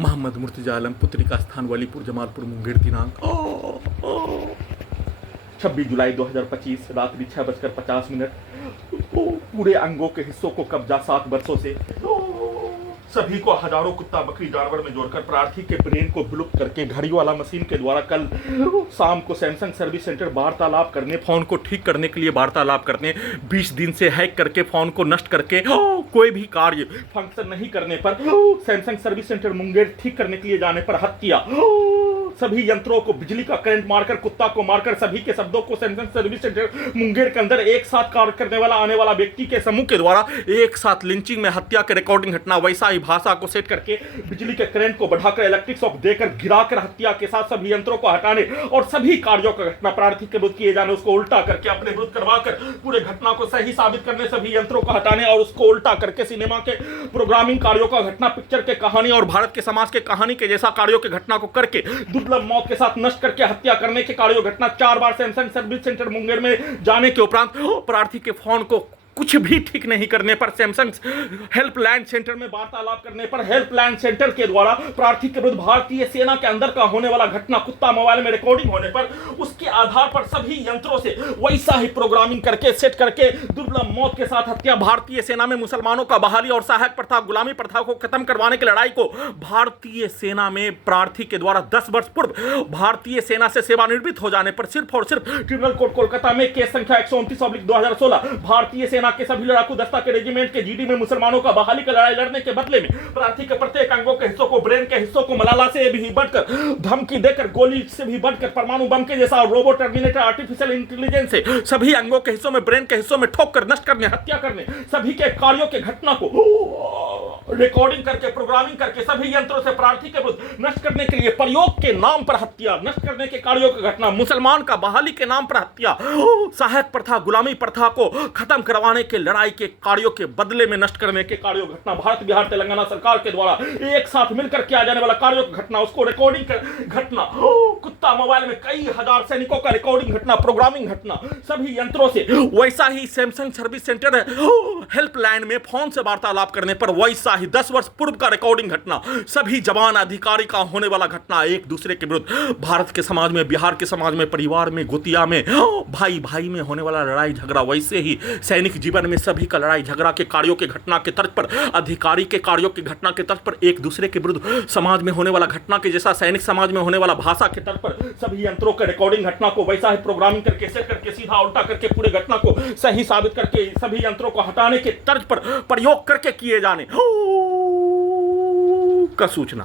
मोहम्मद मुर्तजा आलम, पुत्री का स्थान वलीपुर जमालपुर मुंगेर, दिनांक 26 जुलाई 2025, रात्रि 6:50। पूरे अंगों के हिस्सों को कब्जा 7 वर्षों से सभी को हजारों कुत्ता बकरी जानवर में जोड़कर प्रार्थी के ब्रेन को विलुप्त करके घड़ी वाला मशीन के द्वारा कल शाम को सैमसंग सर्विस सेंटर वार्तालाप करने, फोन को ठीक करने के लिए वार्तालाप करने, 20 दिन से हैक करके फोन को नष्ट करके कोई भी कार्य फंक्शन नहीं करने पर सैमसंग सर्विस सेंटर मुंगेर ठीक करने के लिए जाने पर हत्या, सभी यंत्रों को बिजली का करंट मारकर, कुत्ता को मारकर, सभी के शब्दों को सैमसंग सर्विस सेंटर मुंगेर के अंदर एक साथ कार्य करने वाला आने वाला व्यक्ति के समूह के द्वारा एक साथ लिंचिंग में हत्या के रिकॉर्डिंग घटना, वैसा ही भाषा को सेट करके बिजली के करंट को बढ़ाकर इलेक्ट्रिक शॉक देकर गिराकर हत्या के साथ सभी यंत्रों को हटाने और सभी कार्यों का घटना प्रार्थी के विरुद्ध किए जाने, उसको उल्टा करके अपने विरुद्ध करवाकर पूरे घटना को सही साबित करने, सभी यंत्रों को हटाने और उसको उल्टा करके सिनेमा के प्रोग्रामिंग कार्यों का घटना, पिक्चर के कहानी और भारत के समाज के कहानी के जैसा कार्यों की घटना को करके दुर्लभ मौत के साथ नष्ट करके हत्या करने के कार्यों घटना 4 बार सैमसंग सर्विस सेंटर मुंगेर में जाने के उपरांत प्रार्थी के फोन को कुछ भी ठीक नहीं करने पर, सैमसंग हेल्पलाइन सेंटर में वार्तालाप करने पर, हेल्पलाइन सेंटर के द्वारा प्रार्थी के विरुद्ध भारतीय सेना के अंदर का होने वाला घटना कुत्ता मोबाइल में रिकॉर्डिंग होने पर उसके आधार पर सभी यंत्रों से वैसा ही प्रोग्रामिंग करके सेट करके दुर्लभ मौत के साथ हत्या, भारतीय सेना में मुसलमानों का बहाली और सहायक प्रथा, गुलामी प्रथा को खत्म करवाने की लड़ाई को भारतीय सेना में प्रार्थी के द्वारा 10 वर्ष पूर्व भारतीय सेना से सेवानिवृत्त हो जाने पर सिर्फ और सिर्फ ट्रिब्यूनल कोर्ट कोलकाता में केस संख्या 129/2016 भारतीय सेना के सभी लड़ाकू दस्ता के रेजिमेंट के जीडी में मुसलमानों का बहाली का लड़ाई लड़ने के बदले में प्रार्थी के प्रत्येक अंगों के हिस्सों को, ब्रेन के हिस्सों को मलाला से भी बढ़कर, धमकी देकर, गोली से भी बढ़कर, परमाणु बम के जैसा रोबो टर्मिनेटर आर्टिफिशियल इंटेलिजेंस से सभी अंगों के हिस्सों में, ब्रेन के हिस्सों में ठोक कर नष्ट करने, हत्या करने, सभी के कार्यों के घटना को रिकॉर्डिंग करके, प्रोग्रामिंग करके सभी यंत्रों से प्रार्थी के विरुद्ध नष्ट करने के लिए प्रयोग के नाम पर हत्या, नष्ट करने के कार्यों की घटना, मुसलमान का बहाली के नाम पर हत्या, सहायक प्रथा, गुलामी प्रथा को खत्म करवाने के लड़ाई के कार्यों के बदले में नष्ट करने के कार्यों घटना, भारत बिहार तेलंगाना सरकार के द्वारा एक साथ मिलकर किया जाने वाला कार्यों की घटना, उसको रिकॉर्डिंग कर घटना, कुत्ता मोबाइल में कई हजार सैनिकों का रिकॉर्डिंग घटना, प्रोग्रामिंग घटना, सभी यंत्रों से वैसा ही सैमसंग सर्विस सेंटर हेल्पलाइन में फोन से वार्तालाप करने पर वैसा ही 10 वर्ष पूर्व का रिकॉर्डिंग घटना, सभी जवान अधिकारी का होने वाला घटना, एक दूसरे के विरुद्ध भारत के समाज में, बिहार के समाज में, परिवार में, गोतिया में, भाई भाई में होने वाला लड़ाई झगड़ा, वैसे ही सैनिक जीवन में सभी का लड़ाई झगड़ा के कार्यों के घटना के तर्ज पर, अधिकारी के कार्यों की घटना के तर्ज पर, एक दूसरे के विरुद्ध समाज में होने वाला घटना के जैसा सैनिक समाज में होने वाला भाषा के तर्ज पर सभी यंत्रों के रिकॉर्डिंग घटना को वैसा ही प्रोग्रामिंग करके, सेट करके, सीधा उल्टा करके पूरे घटना को सही साबित करके सभी यंत्रों को हटाने के तर्ज पर प्रयोग करके किए जाने का सूचना।